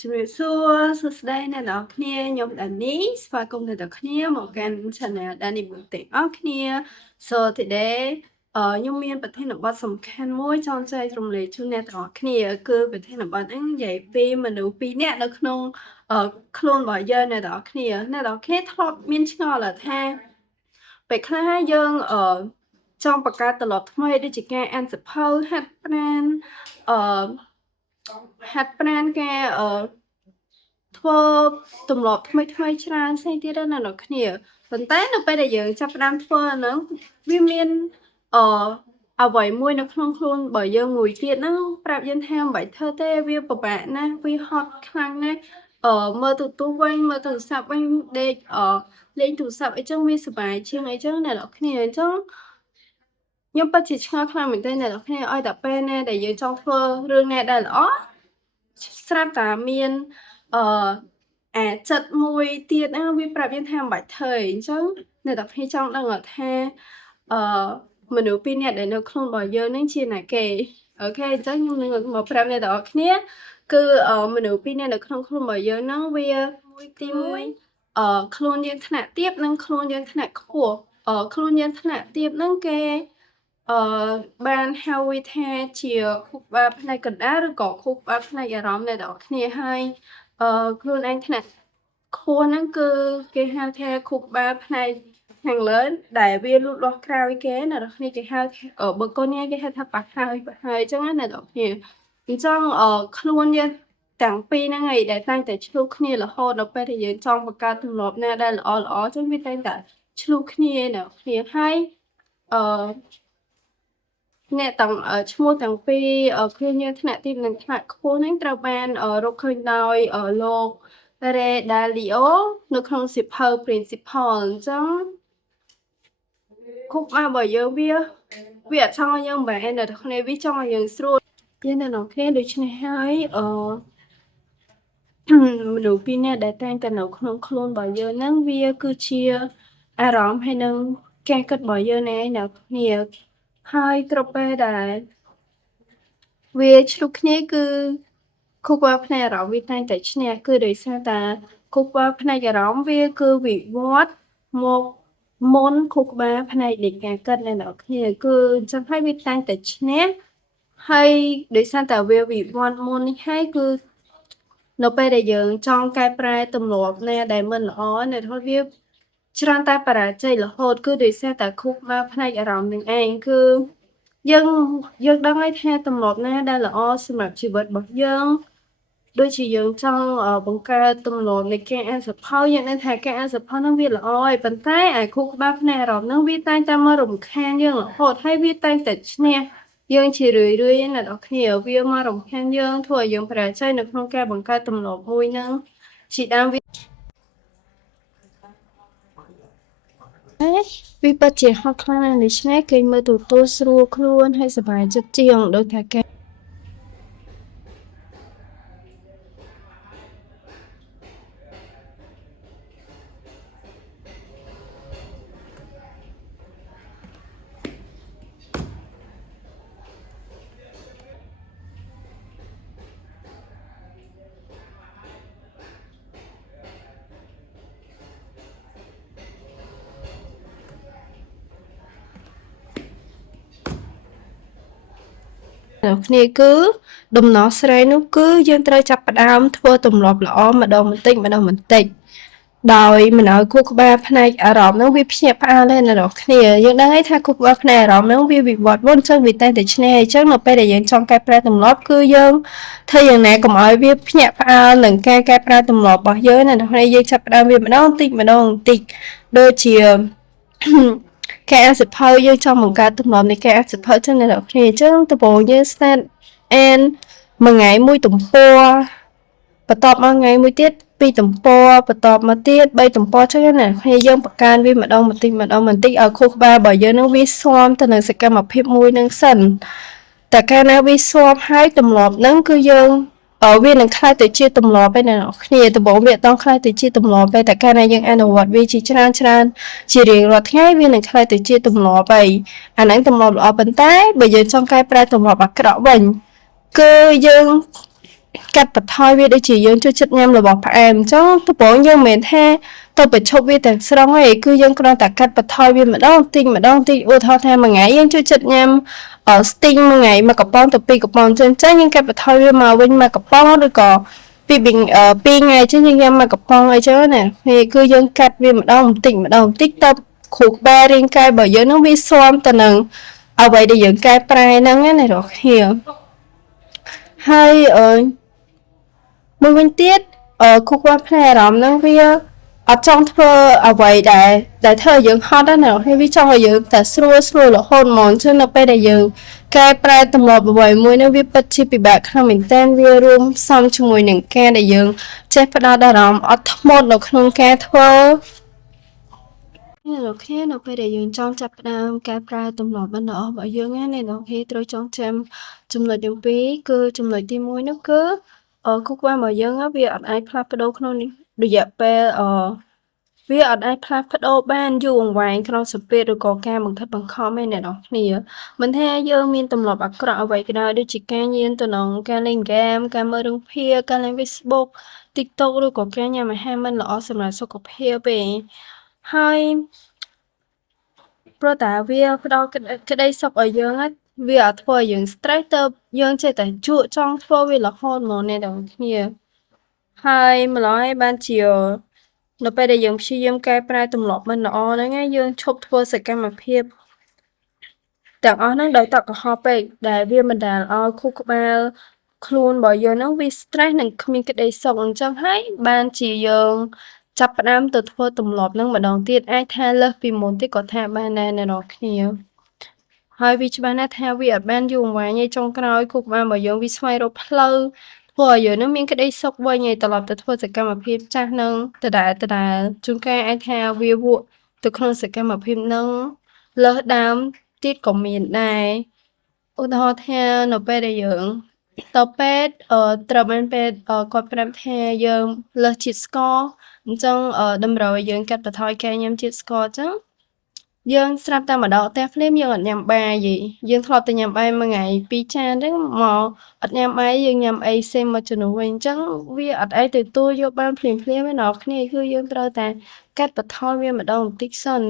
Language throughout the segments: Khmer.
ជំរាបសួរសួស្តីអ្នកនរគ្នាខ្ញុំដានីស្វាគមន៍អ្នកនរគ្នាមកកាន់ Channel ដានីមួយទាំងអស់គ្នា So today ខ្ញុំមានប្រធានបទសំខាន់មួយចង់ចែករំលែកជូនអ្នកទាំងអស់គ្នាគឺប្រធានបទហ្នឹងនិយាយពីមនុស្សពីរនាក់នៅក្នុងខ្លួនរបស់យើងអ្នកទាំងអស់គ្នាធ្លាប់មានឆ្ងល់ថាពេលខ្លះយើងចង់បង្កើតទម្លាប់ថ្មីដូចជាការអានសៀវភៅហាត់ប្រាណការធ្វើទម្លាប់ថ្មីច្រើនផ្សេងទៀតណាអ្នកគ្នាប៉ុន្តែនៅពេលដែលយើងចាប់ផ្ដើមធ្វើហ្នឹងវាមានអ្វីមួយនៅក្នុងខ្លួនរបស់យើងមួយទៀតហ្នឹងប្រាប់យើងថាមិនបាច់ធ្វើទេវាពិបាកណាស់វាហត់ខ្លាំងណាស់មើលទូរទស្សន៍វិញមើលទូរស័ព្ទវិញដេកលេងទូរស័ព្ទអីចឹងវាសុបាយជាងអីចឹងអ្នកនរគ្នាអញ្ចឹងខ្ញុំពិតជាឆ្ងល់ខ្លាំងមែនទែនអ្នកនរគ្នាឲ្យតែពេលណាដែលយើងចង់ធ្វើរឿងណាដែលល្អស្រាប់តែមានចិត្តមួយទៀតណាវាប្រាប់យើងថាមិនបាច់ធ្វើអញ្ចឹងអ្នកនរគ្នាចង់ដឹងថាមនុស្សពីរនាក់ដែលនៅក្នុងរបស់យើងនឹងជាណាគេអូខេអញ្ចឹងខ្ញុំនឹងមកប្រាប់អ្នកនរគ្នាគឺមនុស្សពីរនាក់នៅក្នុងខ្លួនរបស់យើងហ្នឹងវាមួយទី1ខ្លួនយើងថ្នាក់ទាបនិងខ្លួនយើងថ្នាក់ខ្ពស់ខ្លួនយើងថ្នាក់ទាបហ្នឹងគេបានហៅវាថាជាខួរក្បាលផ្នែកកណ្ដាលឬក៏ខួរក្បាលផ្នែកអារម្មណ៍អ្នកនរគ្នាហើយខ្លួនឯងថ្នាក់ខ្ពស់ហ្នឹងគឺគេហៅថាខួរក្បាលផ្នែកខាងលើដែលវាលូតលាស់ក្រោយគេអ្នកនរគ្នាគេហៅបើកូនញ៉ាគេហៅថាប៉ះហើយអញ្ចឹងណាអ្នកនរគ្នាអញ្ចឹងខ្លួនយើងទាំងពីរហ្នឹងឯងដែលតែងតែឆ្លុះគ្នារហូតដល់ពេលដែលយើងចង់បង្កើតទម្លាប់ណាដែលល្អអញ្ចឹងវាតែងតែឆ្លុះគ្នាអ្នកគ្នាហើយអ្នកទាំងឈ្មោះទាំងពីរខ្លួនយើងថ្នាក់ទាបនិងថ្នាក់ខ្ពស់ហ្នឹងត្រូវបានរកឃើញដោយលោក Ray Dalio នៅក្នុងសៀវភៅ Principle អញ្ចឹងខួរក្បាលរបស់យើងវាអត់ចង់ឲ្យយើងបែរអ្នកទាំងគ្នាវាចង់ឲ្យយើងស្រួលយើងអ្នកនរគ្នាដូច្នេះហើយមនុស្សពីរនាក់ដែលតែងតែនៅក្នុងខ្លួនរបស់យើងហ្នឹងវាគឺជាអារម្មណ៍ហើយនឹងការគិតរបស់យើងឯងអ្នកគ្នាហើយគ្រប់ពេលដែលវាឆ្លុះគ្នាគឺខួរក្បាលផ្នែកអារម្មណ៍វាតែងតែឈ្នះគឺដោយសារតែខួរក្បាលផ្នែកអារម្មណ៍វាគឺវិវត្តមកមុនខួរក្បាលផ្នែកនៃការគិតអ្នកនរគ្នាគឺអញ្ចឹងហើយវាតែងតែឈ្នះហើយដោយសារតែវាវិវត្តមុននេះហើយគឺនៅពេលដែលយើងចង់កែប្រែទម្លាប់ណាដែលមិនល្អអ្នកនរវាច្រើនតែបរាជ័យរហូតគឺដោយសារតែខួរក្បាលផ្នែកអារម្មណ៍នឹងឯងគឺយើងដឹងហើយថាទម្លាប់ណាដែលល្អសម្រាប់ជីវិតរបស់យើងដូចជាយើងចង់បង្កើតទម្លាប់នៃការអានសៀវភៅយើងដឹងថាការអានសៀវភៅហ្នឹងវាល្អហើយប៉ុន្តែអាខួរក្បាលផ្នែកអារម្មណ៍ហ្នឹងវាតែងតែមករំខានយើងរហូតហើយវាតែងតែឈ្នះយើងជារឿយៗអ្នកនរគ្នាវាមករំខានយើងធ្វើឲ្យយើងបរាជ័យនៅក្នុងការបង្កើតទម្លាប់មួយហ្នឹងជាដើមវាពិតជាហត់ខ្លាំងណាស់ដូច្នេះគេមើលទូរទស្សន៍ស្រួលខ្លួនហើយសប្បាយចិត្តជាងដូចថាគេអ្នកគ្នាគឺដំណោះស្រាយនោះគឺយើងត្រូវចាប់ផ្ដើមធ្វើទម្លាប់ល្អម្ដងបន្តិចដោយមិនឲ្យខួរក្បាលផ្នែកអារម្មណ៍នោះវាភ្ញាក់ផ្អើលទេអ្នកនរគ្នាយើងដឹងហើយថាខួរក្បាលផ្នែកអារម្មណ៍នោះវាវិវត្តមុនអញ្ចឹងវាតែងតែឈ្នះអញ្ចឹងនៅពេលដែលយើងចង់កែប្រែទម្លាប់គឺយើងធ្វើយ៉ាងណាកុំឲ្យវាភ្ញាក់ផ្អើលនឹងការកែប្រែទម្លាប់របស់យើងអ្នកនរគ្នាយើងចាប់ផ្ដើមវាម្ដងបន្តិចដូចជាការអានសៀវភៅយើងចង់បង្កើតទម្លាប់នៃការអានសៀវភៅចឹងអ្នកនរគ្នាអញ្ចឹងដំបូងយើង start អានមួយថ្ងៃមួយទំព័របន្ទាប់មកថ្ងៃមួយទៀត2ទំព័របន្ទាប់មកទៀត3ទំព័រចឹងណាគ្នាយើងបង្កើនវាម្ដងបន្តិចឲ្យខួរក្បាលរបស់យើងនឹងវាស៊ាំទៅនឹងសកម្មភាពមួយនឹងសិនតែកាលណាវាស៊ាំហើយទម្លាប់ហ្នឹងគឺយើងវានឹងខ្លាយទៅជាទម្លាប់ឯអ្នកនរគ្នាដំបូងវាអត់តខ្លាយទៅជាទម្លាប់ឯតែកាលណាយើងអនុវត្តវាជាច្រើនជារៀងរាល់ថ្ងៃវានឹងខ្លាយទៅជាទម្លាប់ឯអាហ្នឹងទម្លាប់ល្អប៉ុន្តែបើយើងចង់កែប្រែទម្លាប់អាក្រក់វិញគឺយើង កាត់បន្ថយវាដូចជាយើងចូលចិត្តញ៉ាំរបស់ផ្អែមអញ្ចឹងដំបូងយើងមិនមែនថាទៅបញ្ឈប់វាទាំងស្រុងទេគឺយើងគ្រាន់តែកាត់បន្ថយវាម្ដងតិចម្ដងតិចឧទាហរណ៍ថាមួយថ្ងៃយើងចូលចិត្តញ៉ាំស្ទីងមួយថ្ងៃ1កំប៉ុងទៅ2កំប៉ុងអញ្ចឹងយើងកាត់បន្ថយវាមកវិញ1កំប៉ុងឬក៏2ថ្ងៃអញ្ចឹងយើងញ៉ាំ1កំប៉ុងអីចឹងណានេះគឺយើងកាត់វាម្ដងបន្តិចម្ដងបន្តិចទៅគ្រូក្បាលរាងកាយរបស់យើងនឹងវាស៊ាំទៅនឹងអ្វីដែលយើងកែប្រែហ្នឹងណាអ្នកនរគ្នាហើយមួយវិញទៀតខួរក្បាលផ្នែកអារម្មណ៍ហ្នឹងវាអត់ចង់ធ្វើអ្វីដែលធ្វើឲ្យយើងហត់ណាហើយវាចង់ឲ្យយើងតែស្រួលរហូតហ្មងchứនៅពេលដែលយើងកែប្រែទម្លាប់អ្វីមួយនោះវាពិតជាពិបាកខ្លាំងមែនទែនវារួមផ្សំជាមួយនឹងការដែលយើងចេះផ្ដោតអារម្មណ៍អត់ធ្មត់នៅក្នុងការធ្វើអ្នកនរគ្នានៅពេលដែលយើងចង់ចាប់ផ្ដើមកែប្រែទម្លាប់បណ្ដោះរបស់យើងណាអ្នកនរគ្នាត្រូវចងចាំចំណុចទាំងពីរគឺចំណុចទី1នោះគឺខួរក្បាលរបស់យើងវាអត់អាចផ្លាស់ប្ដូរក្នុងរយៈពេលវាអត់អាចផ្លាស់ប្ដូរបានយូរអង្វែងក្នុងសម្ពាធឬក៏ការបង្ខិតបង្ខំទេអ្នកនរគ្នាមិនថាយើងមានទម្លាប់អាក្រក់អ្វីក៏ដោយដូចជាការញៀនទៅនឹងការលេងហ្គេមការមើលរឿងភាគការលេង Facebook TikTok ឬក៏ការញ៉ាំអាហារមិនល្អសម្រាប់សុខភាពទេហើយព្រោះតែវាផ្ដល់ក្តីសុខឲ្យយើងវាអត់ធ្វើឲ្យយើង stress ទៅយើងចេះតែជក់ចង់ធ្វើវារហូតហ្មងអ្នកនរគ្នាហើយម្ល៉េះបានជានៅពេលដែលយើងព្យាយាមកែប្រែទម្លាប់មិនល្អហ្នឹងយើងឈប់ធ្វើសកម្មភាពទាំងអស់ហ្នឹងដោយតក់កុហកពេកដែលវាមិនដែលឲ្យខួរក្បាលខ្លួនរបស់យើងហ្នឹងវា stress និងគ្មានក្តីសុខអញ្ចឹងហើយបានជាយើងចាប់ផ្ដើមទៅធ្វើទម្លាប់ហ្នឹងម្ដងទៀតអាចថាលើសពីមុនទៀតក៏ថាបានដែរអ្នកនរគ្នាហើយវាច្បាស់ណាស់ថាវាអត់បានយូរអង្វែងទេចុងក្រោយខួរក្បាលរបស់យើងវាស្វែងរកផ្លូវធ្វើឲ្យយើងនឹងមានក្តីសុខវិញហើយត្រឡប់ទៅធ្វើសកម្មភាពចាស់នឹងដដែលជួនកាលអាចថាវាវក់ទៅក្នុងសកម្មភាពនឹងលើសដើមទៀតក៏មានដែរឧទាហរណ៍ថានៅពេលដែលយើងទៅពេទ្យត្រូវបានពេទ្យគាត់ប្រាប់ថាយើងលើសជាតិស្ករអញ្ចឹងតម្រូវឲ្យយើងកាត់បន្ថយការញ៉ាំជាតិស្ករអញ្ចឹងយើងស្រាប់តែមកដល់ផ្ទះភ្លាមយើងអត់ញ៉ាំបាយទេយើងធ្លាប់តែញ៉ាំបាយមួយថ្ងៃ2ចានហ្នឹងមកអត់ញ៉ាំបាយយើងញ៉ាំអីផ្សេងមកជំនួសវិញអញ្ចឹងវាអត់អាចទទួលយកបានភ្លាមៗទេអ្នកគ្នាគឺយើងត្រូវតែកាត់បន្ថយវាម្ដងបន្តិចសិន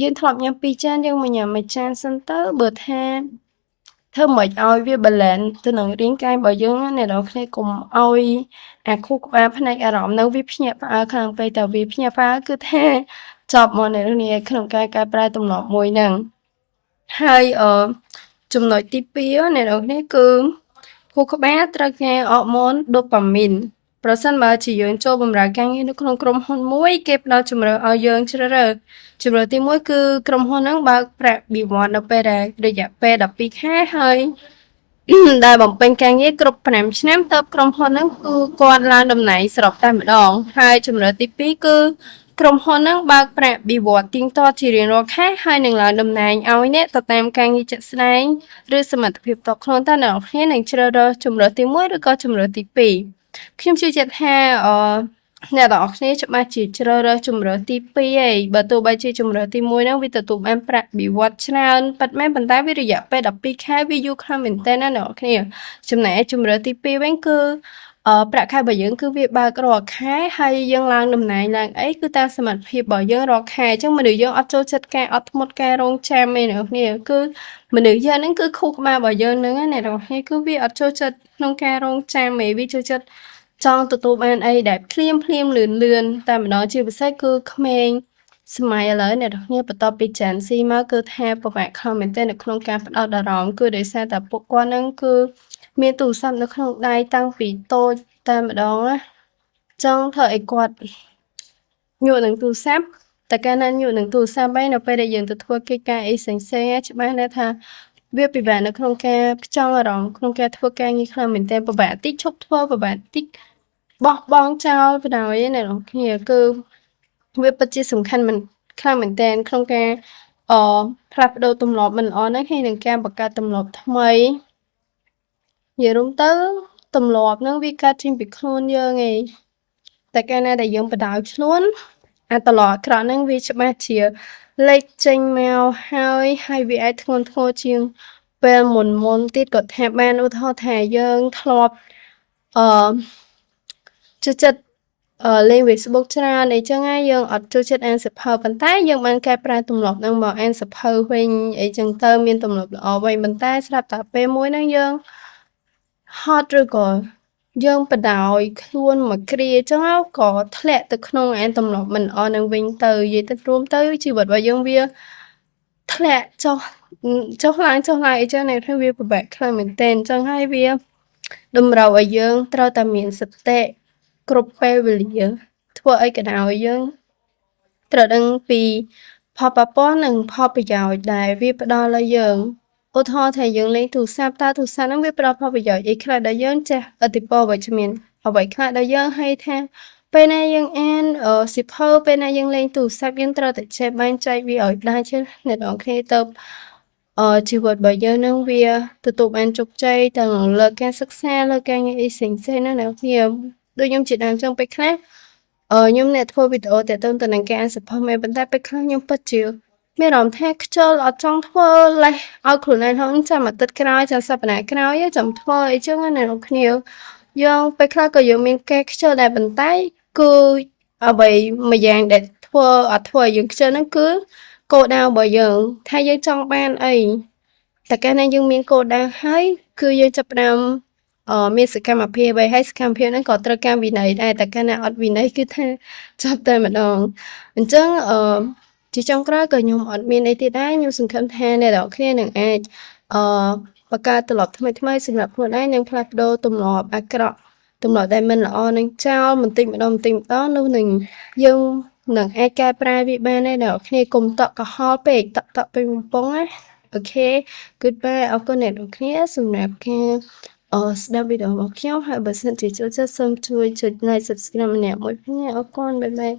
យើងធ្លាប់ញ៉ាំ2ចានយើងមកញ៉ាំ1ចានសិនទៅបើថាធ្វើម៉េចឲ្យវា balance ទៅនឹងរាងកាយរបស់យើងណាអ្នកនរគ្នាកុំឲ្យអាខួរក្បាលផ្នែកអារម្មណ៍ហ្នឹងវាភ្ញាក់ផ្អើលខ្លាំងពេកតែវាភ្ញាក់ផ្អើលគឺថាចប់មកអ្នកនាងក្នុងការកែប្រែទម្លាប់មួយហ្នឹងហើយចំណុចទី2អ្នកនរគ្នាគឺខួរក្បាលត្រូវការអរម៉ូនដូប៉ាមីនប្រសិនបើជាយើងចូលបម្រើការងារនៅក្នុងក្រុមហ៊ុនមួយគេផ្ដល់ជម្រើសឲ្យយើងជ្រើសរើសជម្រើសទី1គឺក្រុមហ៊ុនហ្នឹងបើកប្រាក់បៀវត្សនៅពេលដែលរយៈពេល12ខែហើយដែលបំពេញការងារគ្រប់5ឆ្នាំទៅក្រុមហ៊ុនហ្នឹងគឺគាត់ឡើងតំណែងស្របតែម្ដងហើយជម្រើសទី2គឺក្រុមហ៊ុនហ្នឹងបើកប្រាក់បៀវត្សទៀងទាត់ជារៀងរាល់ខែហើយនឹងឡើងតំណែងឲ្យអ្នកទៅតាមការងារជាក់ស្ដែងឬសមត្ថភាពផ្ទាល់ខ្លួនតើអ្នកនរគ្នានឹងជ្រើសរើសជម្រើសទី1ឬក៏ជម្រើសទី2ខ្ញុំជឿជាក់ថាអ្នកនរគ្នាច្បាស់ជាជ្រើសរើសជម្រើសទី2ឯងបើទោះបីជាជម្រើសទី1ហ្នឹងវាទទួលបានប្រាក់បៀវត្សច្រើនប៉ិតមែនប៉ុន្តែវារយៈពេល12ខែវាយូរខ្លាំងមែនទែនណាអ្នកនរគ្នាចំណែកជម្រើសទី2វិញគឺប្រាក់ខែរបស់យើងគឺវាបើករាល់ខែហើយយើងឡើងតំណែងឡើងអីគឺតាមសមត្ថភាពរបស់យើងរាល់ខែអញ្ចឹងមនុស្សយើងអត់ចូលចិត្តការអត់ធ្មត់ការរងចាំទេអ្នកនរគ្នាគឺមនុស្សយើងហ្នឹងគឺខួរក្បាលរបស់យើងហ្នឹងណាអ្នកនរគ្នាគឺវាអត់ចូលចិត្តក្នុងការរងចាំទេវាចូលចិត្តចង់ទទួលបានអីដែលភ្លាមលឿនតែម្ដងជាពិសេសគឺក្មេងសម័យឥឡូវអ្នកនរគ្នាបន្ទាប់ពី Gen Z មកគឺថាពិបាកខ្លាំងមែនទែននៅក្នុងការផ្ដោតអារម្មណ៍គឺដោយសារតែពួកគាត់ហ្នឹងគឺមានទូរស័ព្ទនៅក្នុងដៃតាំងពីតូចតែម្ដងណាចង់ធ្វើឲ្យគាត់ញក់នឹងទូរស័ព្ទតែកាលណាញក់នឹងទូរស័ព្ទឯងនៅពេលដែលយើងទៅធ្វើកិច្ចការអីផ្សេងៗច្បាស់ណាស់ថាវាពិបាកនៅក្នុងការផ្ចង់អារម្មណ៍ក្នុងការធ្វើការងារខ្លាំងមែនទែនពិបាកតិចឈប់ធ្វើពិបាកតិចបោះបង់ចោលបណ្ដោយឯអ្នកនរគ្នាគឺវាពិតជាសំខាន់មិនខ្លាំងមែនទែនក្នុងការអផ្លាស់ប្ដូរទម្លាប់មិនល្អហ្នឹងហើយនឹងការបង្កើតទម្លាប់ថ្មីនិយាយរួមទៅទម្លាប់ហ្នឹងវាកើតចេញពីខ្លួនយើងឯងតែកាលណាដែលយើងបដៅខ្លួនអាទម្លាប់អាក្រក់ហ្នឹងវាច្បាស់ជាលេចចេញមកហើយវាអាចធ្ងន់ធ្ងរជាងពេលមុនទៀតក៏ថាបានឧទាហរណ៍ថាយើងធ្លាប់ អឺចូលចិត្តលេង Facebook ច្រើនអីចឹងណាយើងអត់ចូលចិត្តអានសៀវភៅប៉ុន្តែយើងបានកែប្រែទម្លាប់ហ្នឹងមកអានសៀវភៅវិញអីចឹងទៅមានទម្លាប់ល្អវិញប៉ុន្តែស្រាប់តែពេលមួយហ្នឹងយើងហត់ឬក៏យើងបដោយខ្លួនមួយគ្រាចឹងណាក៏ធ្លាក់ទៅក្នុងអានទម្លាប់មិនល្អហ្នឹងវិញទៅនិយាយទៅរួមទៅជីវិតរបស់យើងវាធ្លាក់ចុះឡើងអីចឹងអ្នកថាវាពិបាកខ្លាំងមែនទែនចឹងហើយវាតម្រូវឲ្យយើងត្រូវតែមានសតិគ្រប់ពេលវេលាធ្វើអីក៏ដោយយើងត្រូវដឹងពីផលប៉ះពាល់និងផលប្រយោជន៍ដែលវាផ្ដល់ឲ្យយើងឧទាហរណ៍ថាយើងលេងទូរស័ព្ទតើទូរស័ព្ទហ្នឹងវាផ្ដល់ផលប្រយោជន៍អីខ្លះដែលយើងចេះឥទ្ធិពលវិជ្ជមានអ្វីខ្លះដែលយើងហៅថាពេលណាយើងអានសៀវភៅពេលណាយើងលេងទូរស័ព្ទយើងត្រូវតែចេះបែងចែកវាឲ្យដាច់អ្នកនរគ្នាទៅជីវិតរបស់យើងនឹងវាទទួលបានជោគជ័យទាំងលើការសិក្សាលើការងារអីផ្សេងៗហ្នឹងអ្នកគ្នាដូចខ្ញុំជាដើមចឹងពេលខ្លះខ្ញុំអ្នកធ្វើវីដេអូទាក់ទងទៅនឹងការអានសៀវភៅមែនប៉ុន្តែពេលខ្លះខ្ញុំពិតជាមានអារម្មណ៍ថាខ្ជិលអត់ចង់ធ្វើលេះឲ្យខ្លួនឯងហ្នឹងចាំអាទិត្យក្រោយចាំសប្តាហ៍ក្រោយចាំធ្វើអីចឹងណាអ្នកនរគ្នាយើងពេលខ្លះក៏យើងមានការខ្ជិលដែរប៉ុន្តែគឺអ្វីមួយយ៉ាងដែលធ្វើឲ្យយើងខ្ជិលហ្នឹងគឺគោលដៅរបស់យើងថាយើងចង់បានអីតែកាលណាយើងមានគោលដៅហើយគឺយើងចាប់ផ្ដើមមានសកម្មភាពអ្វីហើយសកម្មភាពហ្នឹងក៏ត្រូវការវិន័យដែរតែកាលណាអត់វិន័យគឺថាចាប់តែម្ដងអញ្ចឹងជាចុងក្រោយក៏ខ្ញុំអត់មានអីទៀតដែរខ្ញុំសង្ឃឹមថាអ្នកនរគ្នានឹងអាចបង្កើតទម្លាប់ថ្មីៗសម្រាប់ខ្លួនឯងនិងផ្លាស់ប្ដូរទម្លាប់អាក្រក់ទម្លាប់ដែលមិនល្អនឹងចោលបន្តិចម្ដងនោះនឹងយើងនឹងអាចកែប្រែវាបានដែរអ្នកនរគ្នាកុំតក់កុហលពេកតក់ពេកបំពង់ណាអូខេ goodbye អរគុណអ្នកនរគ្នាសម្រាប់ការស្ដាប់វីដេអូរបស់ខ្ញុំហើយបើសិនជាចូលចិត្តសូមជួយចុច like subscribe ម្នាក់មួយគ្នាអរគុណបាយបាយ